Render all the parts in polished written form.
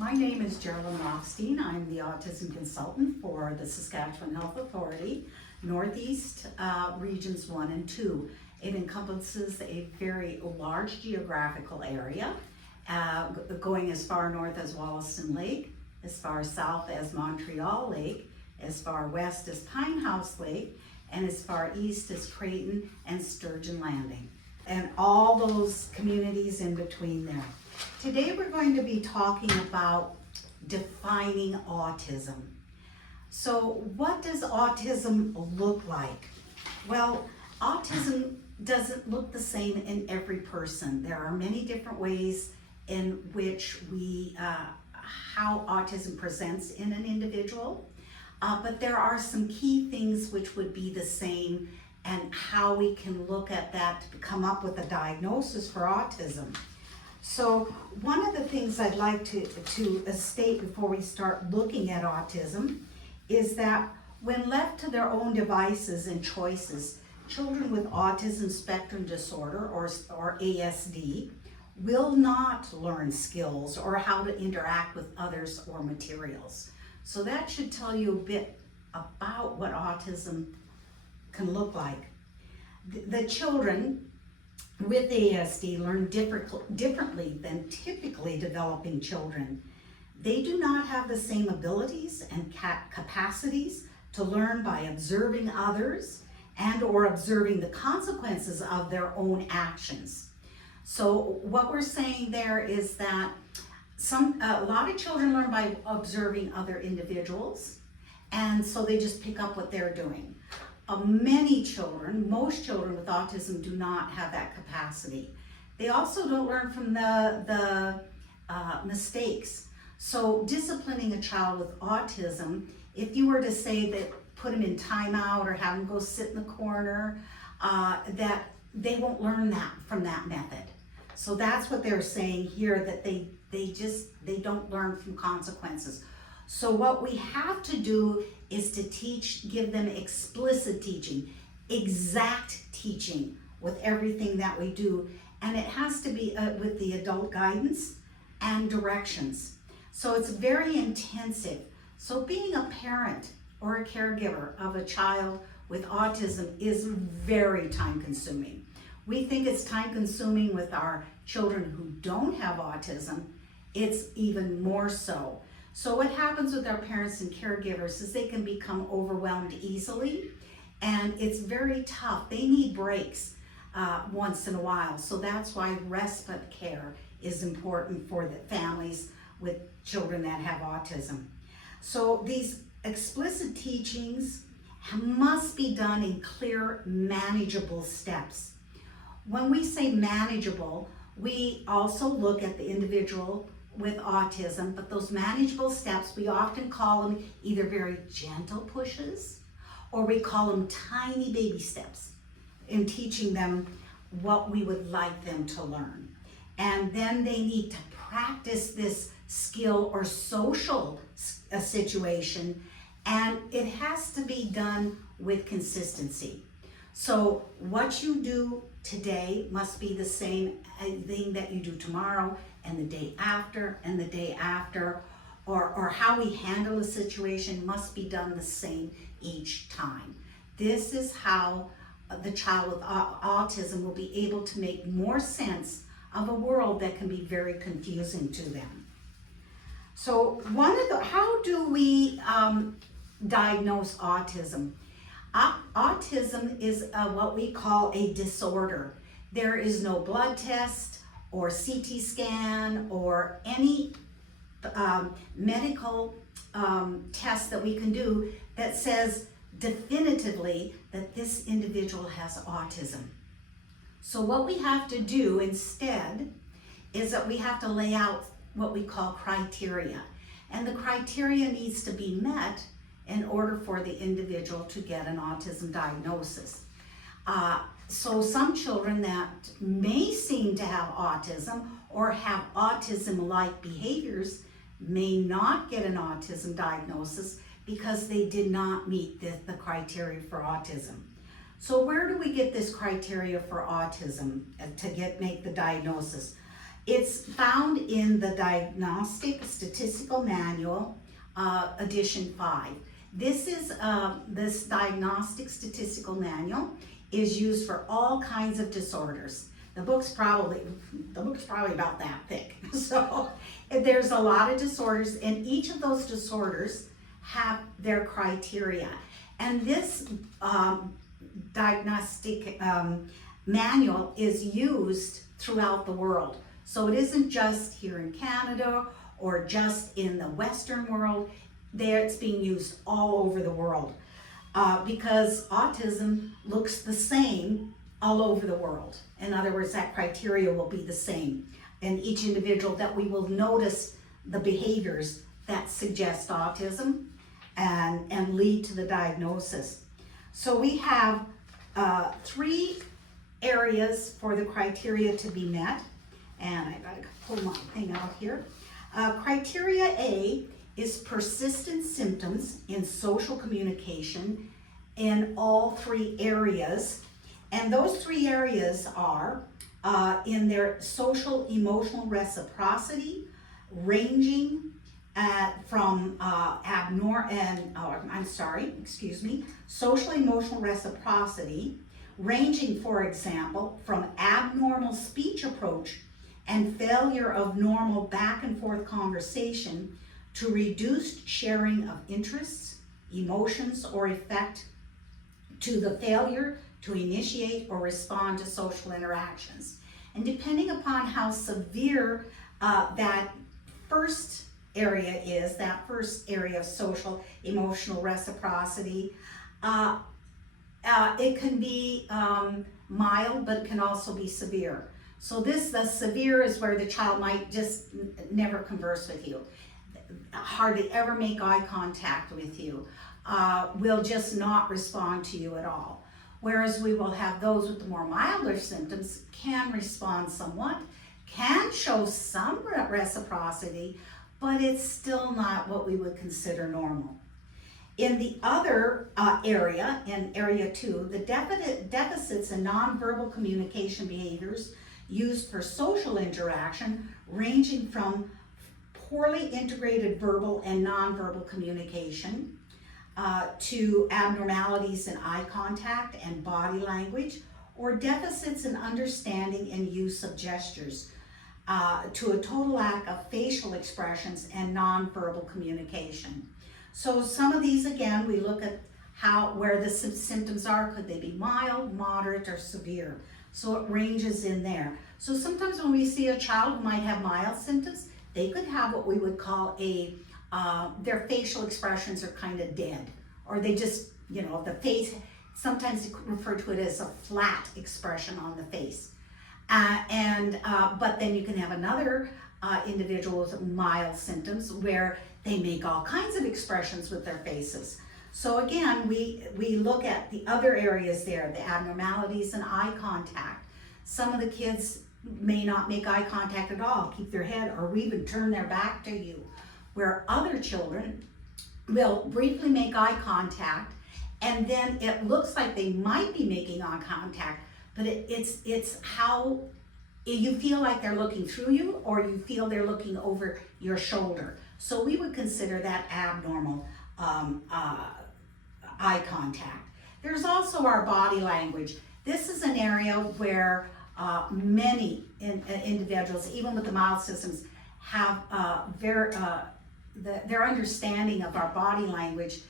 My name is Geralyn Lockstein. I'm the autism consultant for the Saskatchewan Health Authority, Northeast Regions 1 and 2. It encompasses a very large geographical area, going as far north as Wollaston Lake, as far south as Montreal Lake, as far west as Pinehouse Lake, and as far east as Creighton and Sturgeon Landing, and all those communities in between there. Today we're going to be talking about defining autism. So what does autism look like? Well, autism doesn't look the same in every person. There are many different ways in which how autism presents in an individual, but there are some key things which would be the same, and how we can look at that to come up with a diagnosis for autism. So one of the things I'd like to state before we start looking at autism is that when left to their own devices and choices, children with autism spectrum disorder or ASD will not learn skills or how to interact with others or materials. So that should tell you a bit about what autism can look like. The children with ASD learn differently than typically developing children. They do not have the same abilities and capacities to learn by observing others and or observing the consequences of their own actions. So what we're saying there is that a lot of children learn by observing other individuals, and so they just pick up what they're doing. Most children with autism do not have that capacity. They also don't learn from the mistakes. So disciplining a child with autism, if you were to say that put them in timeout or have them go sit in the corner, that they won't learn that from that method. So that's what they're saying here, that they don't learn from consequences. So what we have to do is to give them explicit teaching, exact teaching with everything that we do. And it has to be with the adult guidance and directions. So it's very intensive. So being a parent or a caregiver of a child with autism is very time consuming. We think it's time consuming with our children who don't have autism. It's even more so. So what happens with our parents and caregivers is they can become overwhelmed easily, and it's very tough. They need breaks once in a while. So that's why respite care is important for the families with children that have autism. So these explicit teachings must be done in clear, manageable steps. When we say manageable, we also look at the individual with autism, but those manageable steps, we often call them either very gentle pushes, or we call them tiny baby steps in teaching them what we would like them to learn. And then they need to practice this skill or social situation, and it has to be done with consistency. So what you do today must be the same thing that you do tomorrow and the day after and the day after, or how we handle a situation must be done the same each time. This is how the child with autism will be able to make more sense of a world that can be very confusing to them. So how do we diagnose autism? Autism is what we call a disorder. There is no blood test or CT scan or any medical test that we can do that says definitively that this individual has autism. So what we have to do instead is that we have to lay out what we call criteria. And the criteria needs to be met in order for the individual to get an autism diagnosis. So some children that may seem to have autism or have autism-like behaviors may not get an autism diagnosis because they did not meet the criteria for autism. So where do we get this criteria for autism to make the diagnosis? It's found in the Diagnostic Statistical Manual, edition 5. This Diagnostic Statistical Manual is used for all kinds of disorders. The book's probably about that thick. So there's a lot of disorders, and each of those disorders have their criteria. And this diagnostic manual is used throughout the world. So it isn't just here in Canada or just in the Western world. It's being used all over the world because autism looks the same all over the world. In other words, that criteria will be the same in each individual, that we will notice the behaviors that suggest autism and lead to the diagnosis. So we have 3 areas for the criteria to be met. And I gotta pull my thing out here. Criteria A is persistent symptoms in social communication in all 3 areas. And those 3 areas are in their social emotional reciprocity, ranging from social emotional reciprocity, ranging, for example, from abnormal speech approach and failure of normal back and forth conversation to reduced sharing of interests, emotions, or effect, to the failure to initiate or respond to social interactions. And depending upon how severe that first area is, that first area of social emotional reciprocity, it can be mild, but it can also be severe. So the severe is where the child might just never converse with you, hardly ever make eye contact with you, will just not respond to you at all. Whereas we will have those with the more milder symptoms can respond somewhat, can show some reciprocity, but it's still not what we would consider normal. In the other area, in area 2, the deficits in nonverbal communication behaviors used for social interaction, ranging from poorly integrated verbal and nonverbal communication to abnormalities in eye contact and body language, or deficits in understanding and use of gestures, to a total lack of facial expressions and nonverbal communication. So some of these, again, we look at where the symptoms are. Could they be mild, moderate, or severe? So it ranges in there. So sometimes when we see a child who might have mild symptoms, they could have what we would call their facial expressions are kind of dead, or they just, the face, sometimes you refer to it as a flat expression on the face. But then you can have another individual with mild symptoms where they make all kinds of expressions with their faces. So again, we look at the other areas there, the abnormalities in eye contact. Some of the kids may not make eye contact at all, keep their head, or even turn their back to you, where other children will briefly make eye contact, and then it looks like they might be making eye contact, but it's how you feel like they're looking through you, or you feel they're looking over your shoulder. So we would consider that abnormal eye contact. There's also our body language. This is an area where many individuals, even with the mild symptoms, have their understanding of our body language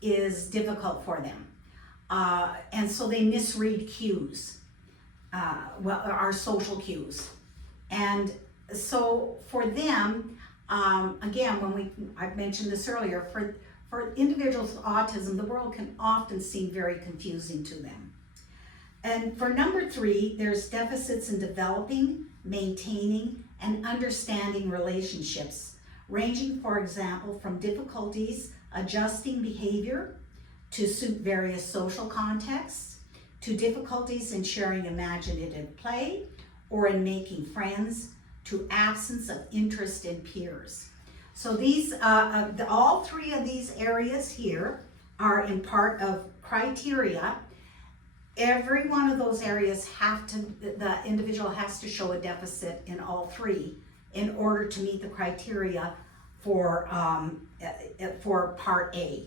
is difficult for them. And so they misread cues, our social cues. And so for them, again, I've mentioned this earlier, for individuals with autism, the world can often seem very confusing to them. And for number 3, there's deficits in developing, maintaining, and understanding relationships, ranging, for example, from difficulties adjusting behavior to suit various social contexts, to difficulties in sharing imaginative play or in making friends, to absence of interest in peers. So these, all 3 of these areas here are in part of criteria. every one of those areas the individual has to show a deficit in all three in order to meet the criteria for Part A.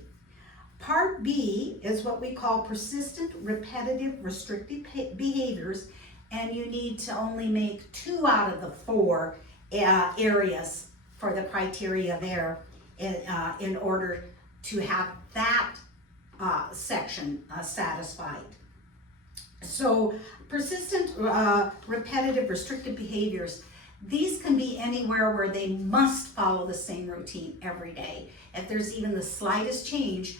Part B is what we call persistent, repetitive, restrictive behaviors, and you need to only make 2 out of the 4 areas for the criteria there in order to have that section satisfied. So persistent, repetitive, restrictive behaviors, these can be anywhere where they must follow the same routine every day. If there's even the slightest change,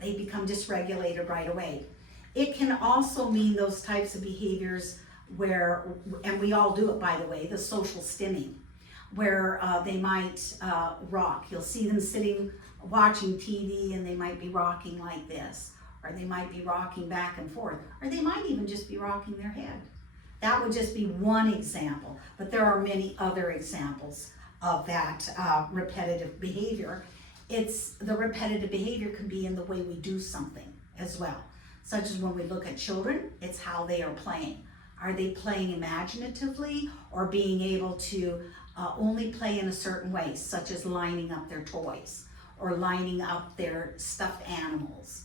they become dysregulated right away. It can also mean those types of behaviors where, and we all do it by the way, the social stimming, where they might rock. You'll see them sitting watching TV and they might be rocking like this, or they might be rocking back and forth, or they might even just be rocking their head. That would just be one example, but there are many other examples of that repetitive behavior. The repetitive behavior can be in the way we do something as well, such as when we look at children, it's how they are playing. Are they playing imaginatively or being able to only play in a certain way, such as lining up their toys or lining up their stuffed animals?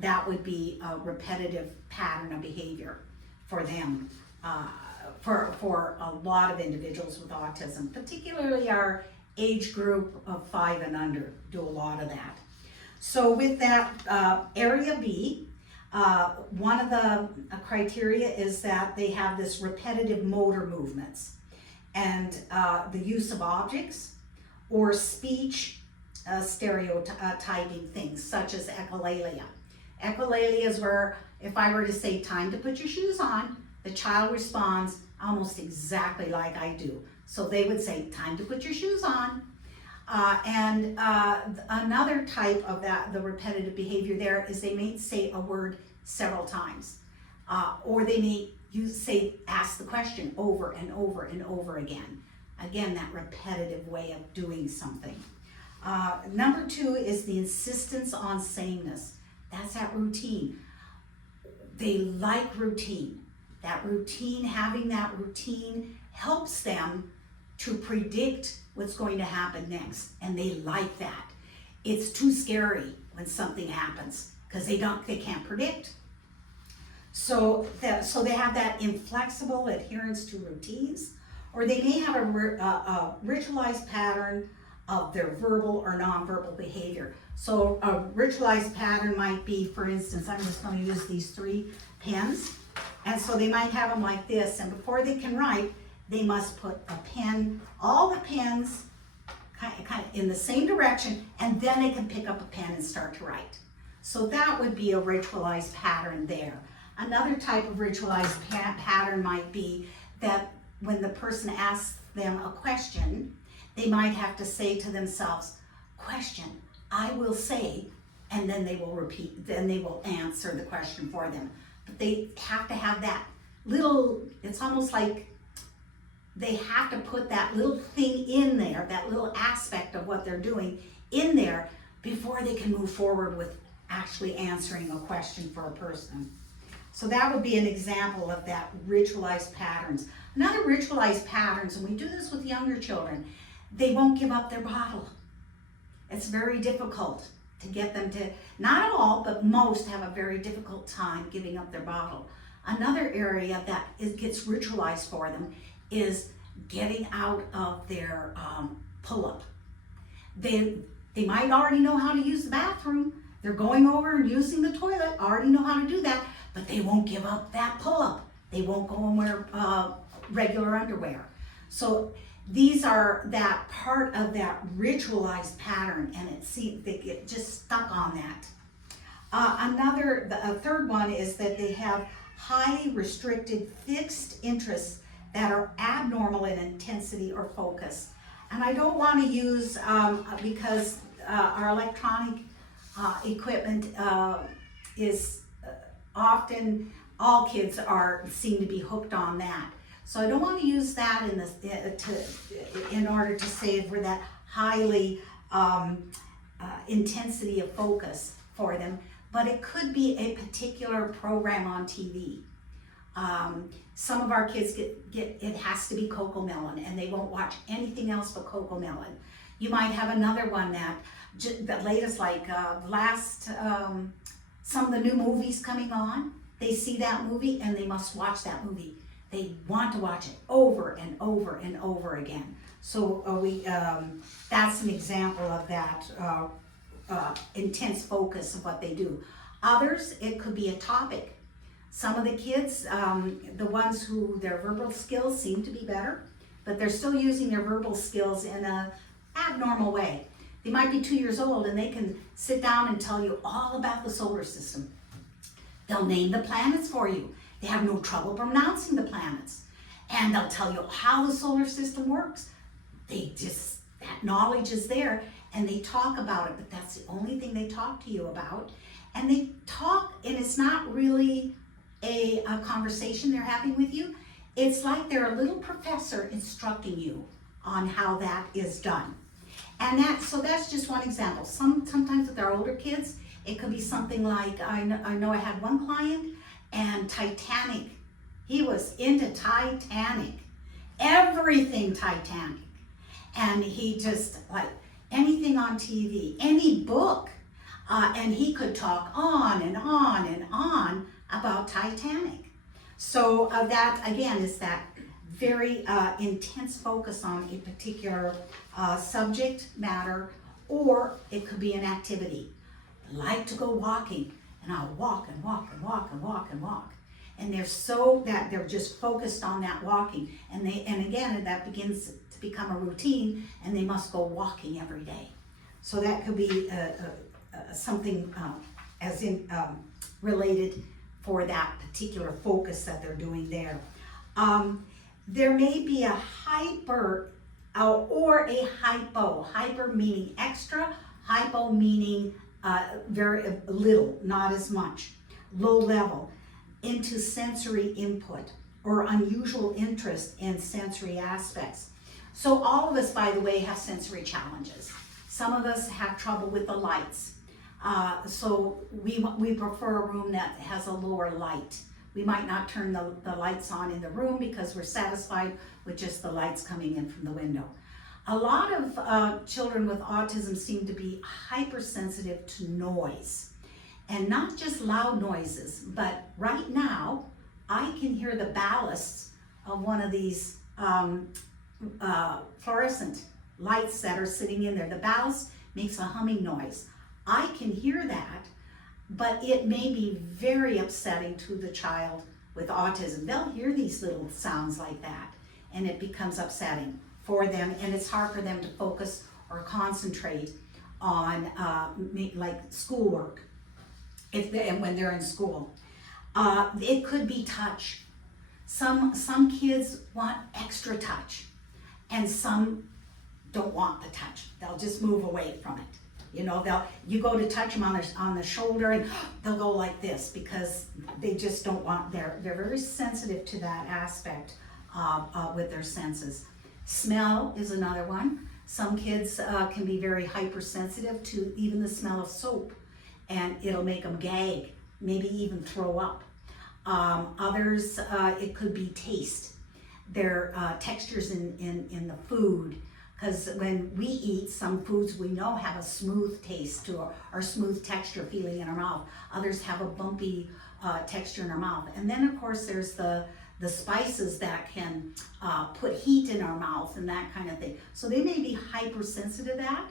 That would be a repetitive pattern of behavior for them, for a lot of individuals with autism, particularly our age group of 5 and under do a lot of that. So with that, area B, one of the criteria is that they have this repetitive motor movements and the use of objects or speech stereotyping things such as echolalia. Echolalia is where if I were to say time to put your shoes on, the child responds almost exactly like I do. So they would say time to put your shoes on. Another type of the repetitive behavior there is they may say a word several times, or they may ask the question over and over and over again. Again, that repetitive way of doing something. Number 2 is the insistence on sameness. That's that routine. They like routine. That routine, having that routine helps them to predict what's going to happen next, and they like that. It's too scary when something happens because they can't predict. So they have that inflexible adherence to routines, or they may have a ritualized pattern of their verbal or nonverbal behavior. So a ritualized pattern might be, for instance, I'm just going to use these 3 pens, and so they might have them like this, and before they can write, they must put a pen, all the pens kind of in the same direction, and then they can pick up a pen and start to write. So that would be a ritualized pattern there. Another type of ritualized pattern might be that when the person asks them a question, they might have to say to themselves, question, I will say, and then they will repeat, then they will answer the question for them. But they have to have that little, it's almost like they have to put that little thing in there, that little aspect of what they're doing in there before they can move forward with actually answering a question for a person. So that would be an example of that ritualized patterns. Another ritualized patterns, and we do this with younger children, they won't give up their bottle. It's very difficult to get them to, not all, but most have a very difficult time giving up their bottle. Another area that gets ritualized for them is getting out of their pull-up. They might already know how to use the bathroom. They're going over and using the toilet, already know how to do that, but they won't give up that pull-up. They won't go and wear regular underwear. So these are that part of that ritualized pattern, and they get just stuck on that. A third one is that they have highly restricted fixed interests that are abnormal in intensity or focus. And I don't want to use, because our electronic equipment is often, all kids seem to be hooked on that. So I don't want to use that in order to say for that highly intensity of focus for them. but it could be a particular program on TV. Some of our kids get it has to be Cocomelon, and they won't watch anything else but Cocomelon. You might have another one that the latest, like some of the new movies coming on. They see that movie and they must watch that movie. They want to watch it over and over and over again. So that's an example of that intense focus of what they do. Others, it could be a topic. Some of the kids, the ones who their verbal skills seem to be better, but they're still using their verbal skills in an abnormal way. They might be 2 years old and they can sit down and tell you all about the solar system. They'll name the planets for you. They have no trouble pronouncing the planets. And they'll tell you how the solar system works. That knowledge is there, and they talk about it, but that's the only thing they talk to you about. And they talk, and it's not really a conversation they're having with you. It's like they're a little professor instructing you on how that is done. And so that's just one example. Sometimes with our older kids, it could be something like, I know I had one client, and Titanic. He was into Titanic. Everything Titanic. And he just, like, anything on TV, any book, and he could talk on and on and on about Titanic. So that, again, is that very intense focus on a particular subject matter, or it could be an activity. I like to go walking, and I'll walk and walk and walk and walk and walk. And they're just focused on that walking. And again, that begins to become a routine, and they must go walking every day. So that could be something related for that particular focus that they're doing there. There may be a hyper or a hypo. Hyper meaning extra, hypo meaning very little, not as much, low level, into sensory input or unusual interest in sensory aspects. So all of us, by the way, have sensory challenges. Some of us have trouble with the lights. So we prefer a room that has a lower light. We might not turn the lights on in the room because we're satisfied with just the lights coming in from the window. A lot of children with autism seem to be hypersensitive to noise. And not just loud noises, but right now, I can hear the ballasts of one of these fluorescent lights that are sitting in there. The ballast makes a humming noise. I can hear that, but it may be very upsetting to the child with autism. They'll hear these little sounds like that, and it becomes upsetting for them, and it's hard for them to focus or concentrate on like schoolwork when they're in school. It could be touch. Some kids want extra touch, and some don't want the touch. They'll just move away from it. You know, you go to touch them on the shoulder, and they'll go like this because they just don't want. They're very sensitive to that aspect with their senses. Smell is another one. Some kids can be very hypersensitive to even the smell of soap, and it'll make them gag, maybe even throw up. Others, it could be taste. Their textures in the food, because when we eat, some foods we know have a smooth taste to or smooth texture feeling in our mouth. Others have a bumpy texture in our mouth. And then of course there's the spices that can put heat in our mouth and that kind of thing. So they may be hypersensitive to that,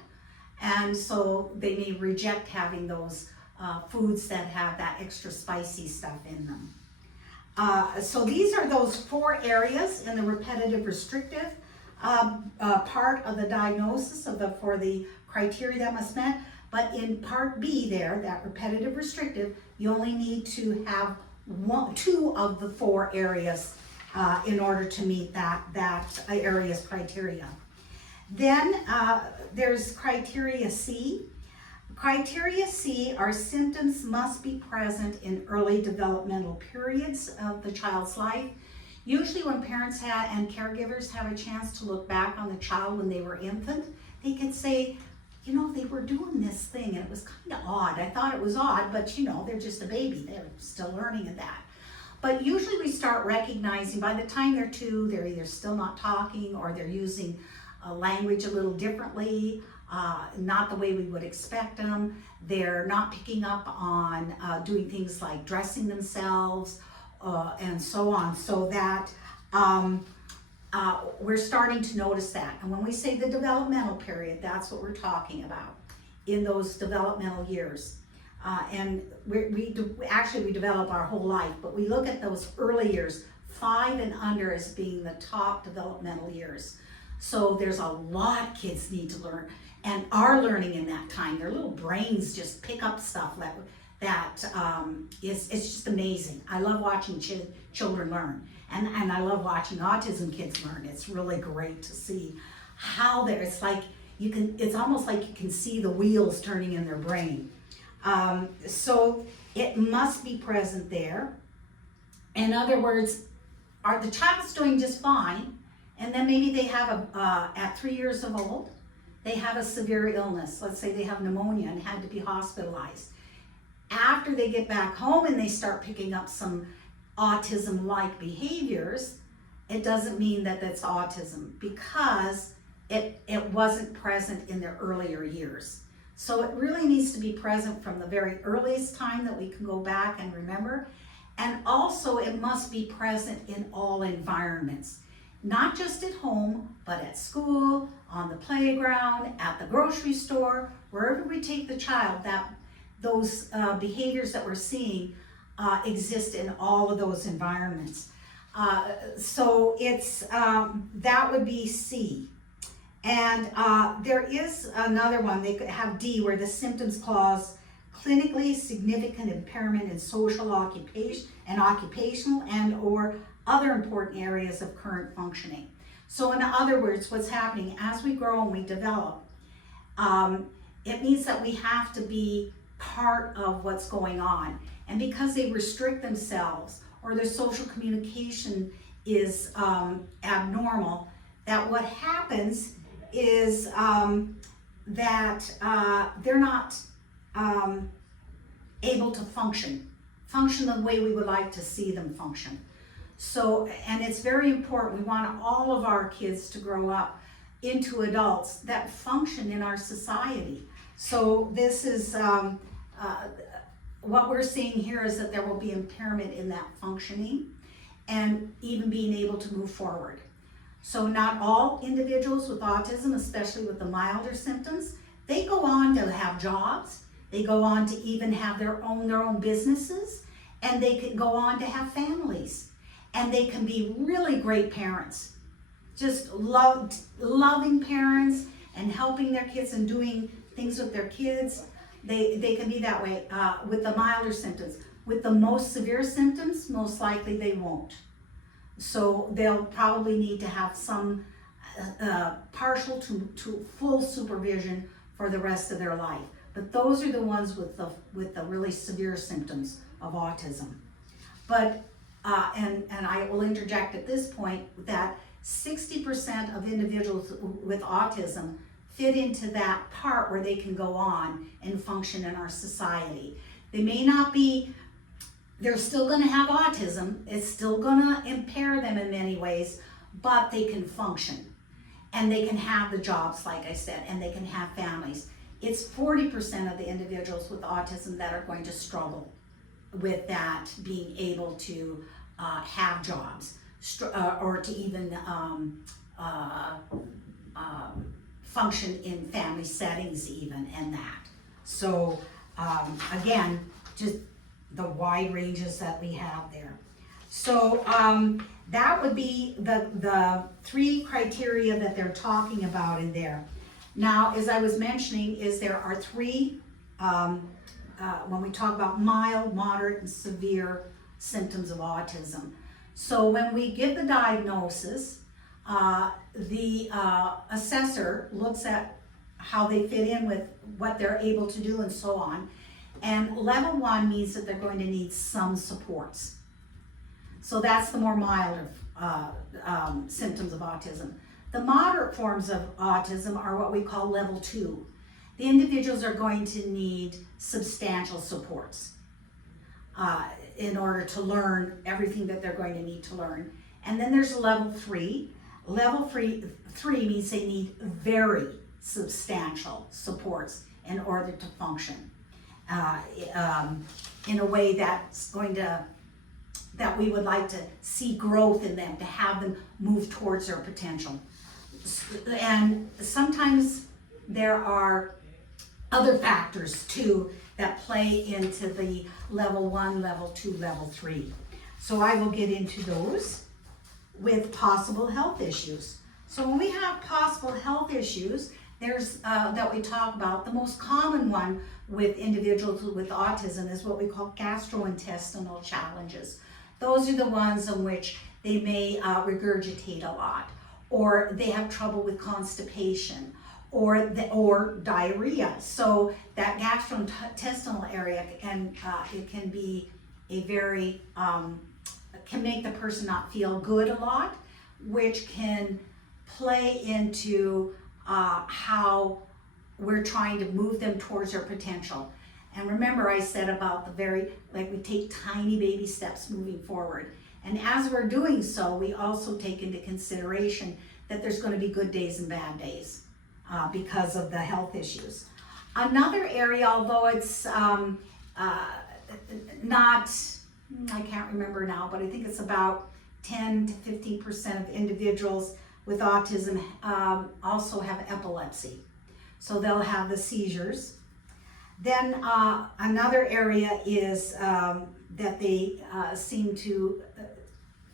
and so they may reject having those foods that have that extra spicy stuff in them. So these are those 4 areas in the repetitive restrictive part of the diagnosis for the criteria that must met. But in part B there, that repetitive restrictive, you only need to have 2 of the 4 areas in order to meet that area's criteria. Then there's criteria C. Criteria C are symptoms must be present in early developmental periods of the child's life. Usually when parents and caregivers have a chance to look back on the child when they were infant, they can say, they were doing this thing and it was kind of odd. I thought it was odd, but they're just a baby. They're still learning in that. But usually we start recognizing by the time they're 2, they're either still not talking or they're using language a little differently, not the way we would expect them. They're not picking up on doing things like dressing themselves and so on, so that we're starting to notice that. And when we say the developmental period, that's what we're talking about in those developmental years. And we develop our whole life, but we look at those early years, 5 and under, as being the top developmental years. So there's a lot kids need to learn and are learning in that time. Their little brains just pick up stuff that it's just amazing. I love watching children learn, and I love watching autism kids learn. It's really great to see how it's almost like you can see the wheels turning in their brain. So it must be present there. In other words, the child's doing just fine, and then maybe they have at 3 years of old, they have a severe illness. Let's say they have pneumonia and had to be hospitalized. After they get back home and they start picking up some autism-like behaviors, it doesn't mean that that's autism, because it wasn't present in their earlier years. So it really needs to be present from the very earliest time that we can go back and remember. And also it must be present in all environments, not just at home, but at school, on the playground, at the grocery store, wherever we take the child, that those behaviors that we're seeing exist in all of those environments. So it's that would be C. And there is another one, they could have D, where the symptoms cause clinically significant impairment in social, occupational and or other important areas of current functioning. So in other words, what's happening as we grow and we develop, it means that we have to be part of what's going on. And because they restrict themselves or their social communication is abnormal, that what happens is that they're not able to function the way we would like to see them function. So, and it's very important, we want all of our kids to grow up into adults that function in our society. So this is, what we're seeing here is that there will be impairment in that functioning and even being able to move forward. So not all individuals with autism, especially with the milder symptoms, they go on to have jobs, they go on to even have their own businesses, and they can go on to have families. And they can be really great parents, just loving parents and helping their kids and doing things with their kids. They can be that way with the milder symptoms. With the most severe symptoms, most likely they won't. So they'll probably need to have some partial to full supervision for the rest of their life. But those are the ones with the really severe symptoms of autism. But and I will interject at this point that 60% of individuals with autism fit into that part where they can go on and function in our society. They may not be, they're still going to have autism, it's still going to impair them in many ways, but they can function and they can have the jobs, like I said, and they can have families. It's 40% of the individuals with autism that are going to struggle with that, being able to have jobs or to even function in family settings even, and that. So again, just the wide ranges that we have there. So that would be the 3 criteria that they're talking about in there. Now, as I was mentioning, is there are 3 when we talk about mild, moderate, and severe symptoms of autism. So when we give the diagnosis, the assessor looks at how they fit in with what they're able to do and so on. And level 1 means that they're going to need some supports. So that's the more mild symptoms of autism. The moderate forms of autism are what we call level 2. the individuals are going to need substantial supports in order to learn everything that they're going to need to learn. And then there's level 3. Level 3 means they need very substantial supports in order to function in a way that's going to, that we would like to see growth in them, to have them move towards their potential. And sometimes there are other factors too that play into the level 1, level 2, level 3. So I will get into those with possible health issues. So when we have possible health issues, there's that we talk about, the most common one with individuals with autism is what we call gastrointestinal challenges. Those are the ones in which they may regurgitate a lot, or they have trouble with constipation, or diarrhea. So that gastrointestinal area, and it can be a very, can make the person not feel good a lot, which can play into how we're trying to move them towards their potential. And remember, I said about the very, like, we take tiny baby steps moving forward. And as we're doing so, we also take into consideration that there's going to be good days and bad days because of the health issues. Another area, although it's not, I can't remember now, but I think it's about 10 to 15% of individuals with autism also have epilepsy. So they'll have the seizures. Then another area is that they seem to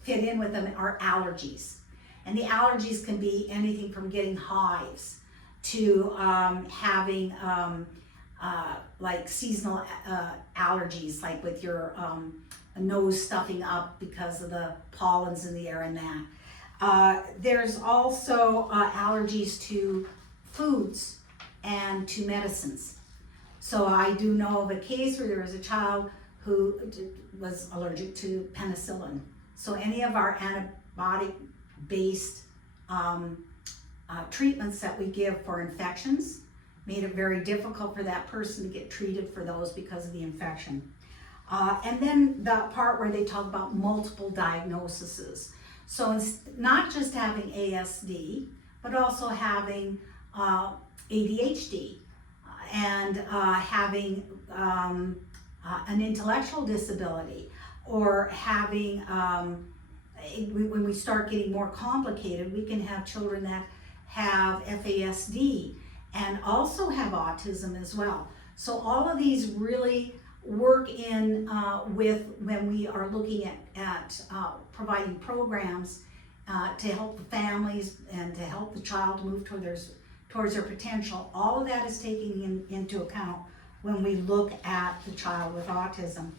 fit in with them are allergies. And the allergies can be anything from getting hives to having like seasonal allergies, like with your nose stuffing up because of the pollens in the air and that. There's also allergies to foods and to medicines. So I do know of a case where there was a child who was allergic to penicillin. So any of our antibiotic-based treatments that we give for infections made it very difficult for that person to get treated for those because of the infection. And then the part where they talk about multiple diagnoses. So it's not just having ASD, but also having ADHD and having an intellectual disability, or having, when we start getting more complicated, we can have children that have FASD and also have autism as well. So all of these really work in with when we are looking at providing programs to help the families and to help the child move towards their potential. All of that is taken into account when we look at the child with autism.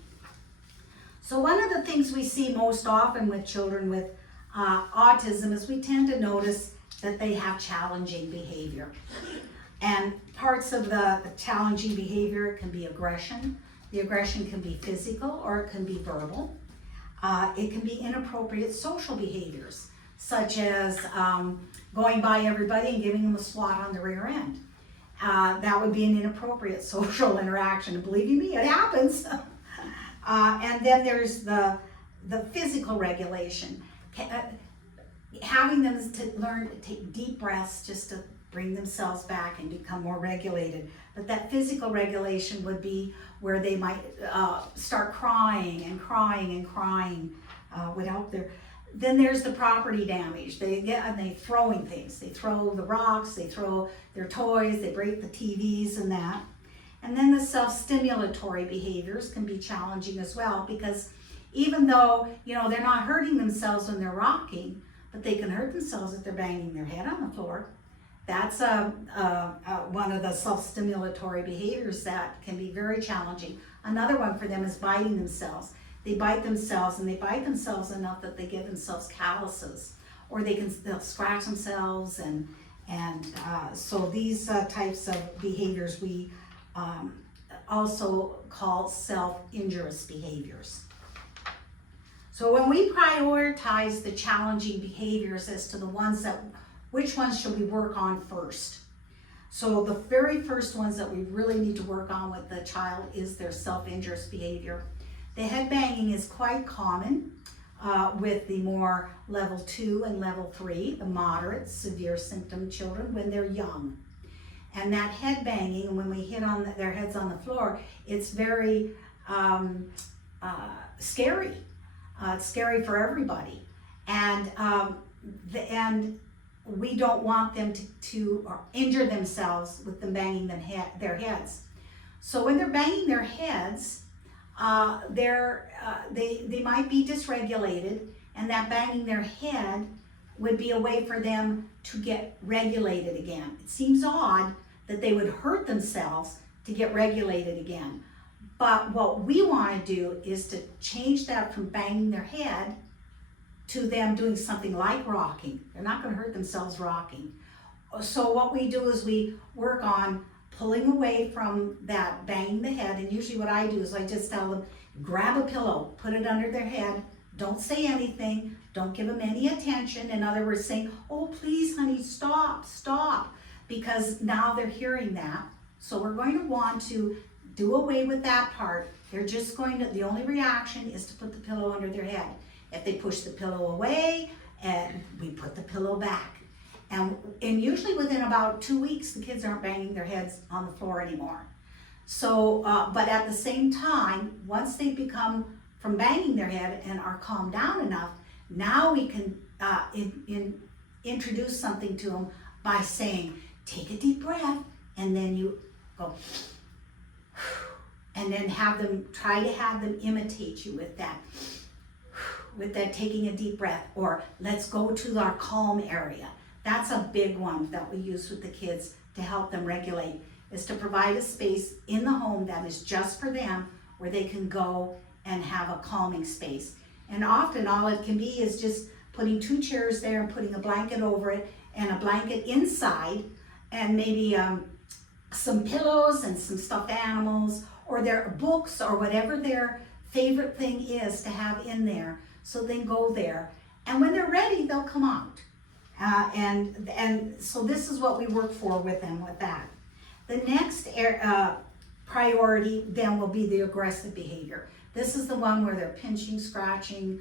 So one of the things we see most often with children with autism is we tend to notice that they have challenging behavior. And parts of the challenging behavior can be aggression. The aggression can be physical or it can be verbal. It can be inappropriate social behaviors, such as going by everybody and giving them a swat on the rear end. That would be an inappropriate social interaction. And believe you me, it happens. And then there's the physical regulation. Having them to learn to take deep breaths just to bring themselves back and become more regulated. But that physical regulation would be where they might start crying and crying and crying without their. Then there's the property damage. They throwing things. They throw the rocks, they throw their toys, they break the TVs and that. And then the self-stimulatory behaviors can be challenging as well, because even though, they're not hurting themselves when they're rocking, but they can hurt themselves if they're banging their head on the floor. That's one of the self-stimulatory behaviors that can be very challenging. Another one for them is biting themselves. They bite themselves, and they bite themselves enough that they give themselves calluses, or they'll scratch themselves, and so these types of behaviors we also call self-injurious behaviors. So when we prioritize the challenging behaviors as to which ones should we work on first? So the very first ones that we really need to work on with the child is their self-injurious behavior. The head banging is quite common with the more level 2 and level 3, the moderate, severe symptom children when they're young. And that head banging, when we hit on their heads on the floor, it's very scary. It's scary for everybody. And we don't want them to injure themselves with them banging their heads. So when they're banging their heads, they might be dysregulated, and that banging their head would be a way for them to get regulated again. It seems odd that they would hurt themselves to get regulated again. But what we want to do is to change that from banging their head to them doing something like rocking. They're not going to hurt themselves rocking. So what we do is we work on pulling away from that banging the head, and usually what I do is I just tell them, grab a pillow, put it under their head, don't say anything, don't give them any attention. In other words, saying, oh, please, honey, stop, stop, because now they're hearing that. So we're going to want to do away with that part. They're just going to, the only reaction is to put the pillow under their head. If they push the pillow away, and we put the pillow back. And usually within about 2 weeks, the kids aren't banging their heads on the floor anymore. So, but at the same time, once they become from banging their head and are calmed down enough, now we can introduce something to them by saying, take a deep breath, and then you go, and then try to have them imitate you with that taking a deep breath, or let's go to our calm area. That's a big one that we use with the kids to help them regulate, is to provide a space in the home that is just for them, where they can go and have a calming space. And often all it can be is just putting 2 chairs there and putting a blanket over it, and a blanket inside, and maybe some pillows and some stuffed animals, or their books, or whatever their favorite thing is to have in there. So they go there, and when they're ready, they'll come out. And so this is what we work for with them with that. The next priority then will be the aggressive behavior. This is the one where they're pinching, scratching,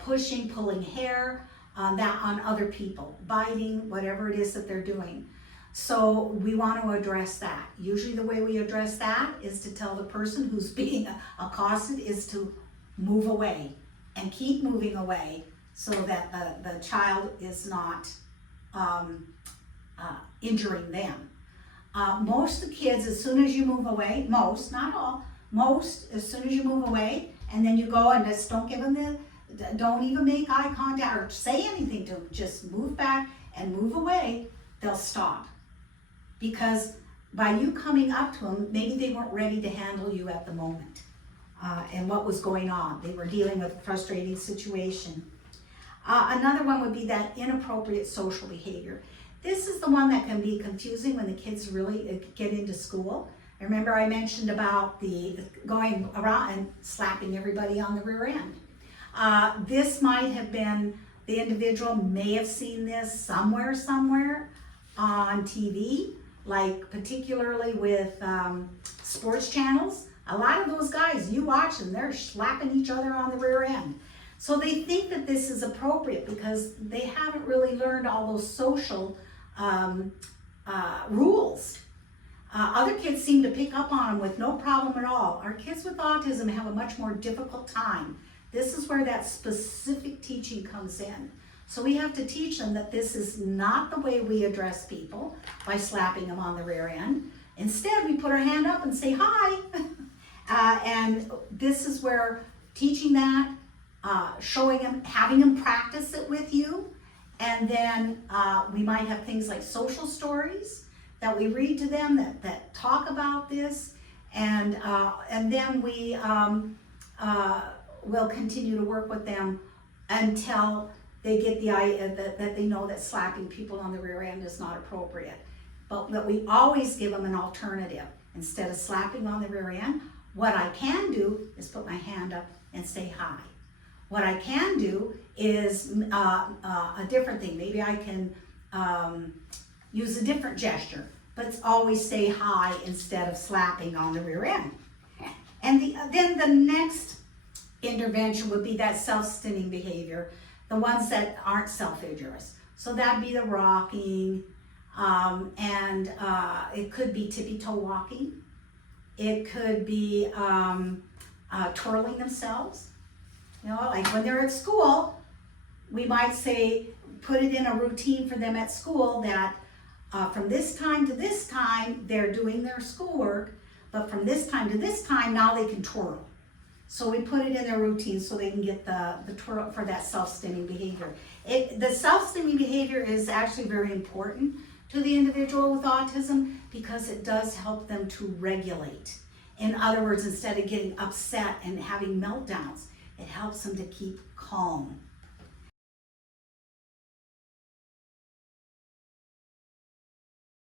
pushing, pulling hair on other people, biting, whatever it is that they're doing. So we want to address that. Usually the way we address that is to tell the person who's being accosted is to move away and keep moving away, so that the child is not injuring them. Most of the kids, as soon as you move away, most, not all, most, as soon as you move away, and then you go and just don't give them don't even make eye contact or say anything to them, just move back and move away, they'll stop. Because by you coming up to them, maybe they weren't ready to handle you at the moment. And what was going on. They were dealing with a frustrating situation. Another one would be that inappropriate social behavior. This is the one that can be confusing when the kids really get into school. Remember I mentioned about the going around and slapping everybody on the rear end. This might have been, the individual may have seen this somewhere on TV, like particularly with sports channels. A lot of those guys, you watch them, they're slapping each other on the rear end. So they think that this is appropriate because they haven't really learned all those social rules. Other kids seem to pick up on them with no problem at all. Our kids with autism have a much more difficult time. This is where that specific teaching comes in. So we have to teach them that this is not the way we address people by slapping them on the rear end. Instead, we put our hand up and say hi. And this is where teaching that, showing them, having them practice it with you. And then we might have things like social stories that we read to them that talk about this. And then we will continue to work with them until they get the idea that they know that slapping people on the rear end is not appropriate. But we always give them an alternative. Instead of slapping on the rear end, what I can do is put my hand up and say hi. What I can do is a different thing. Maybe I can use a different gesture. but always stay high instead of slapping on the rear end. And then the next intervention would be that self-stimulating behavior, the ones that aren't self-injurious. So that'd be the rocking, and it could be tippy-toe walking. It could be twirling themselves. You know, like when they're at school, we might say, put it in a routine for them at school that from this time to this time, they're doing their schoolwork, but from this time to this time, now they can twirl. So we put it in their routine so they can get the twirl for that self-stimulating behavior. The self-stimulating behavior is actually very important to the individual with autism because it does help them to regulate. In other words, instead of getting upset and having meltdowns, it helps them to keep calm.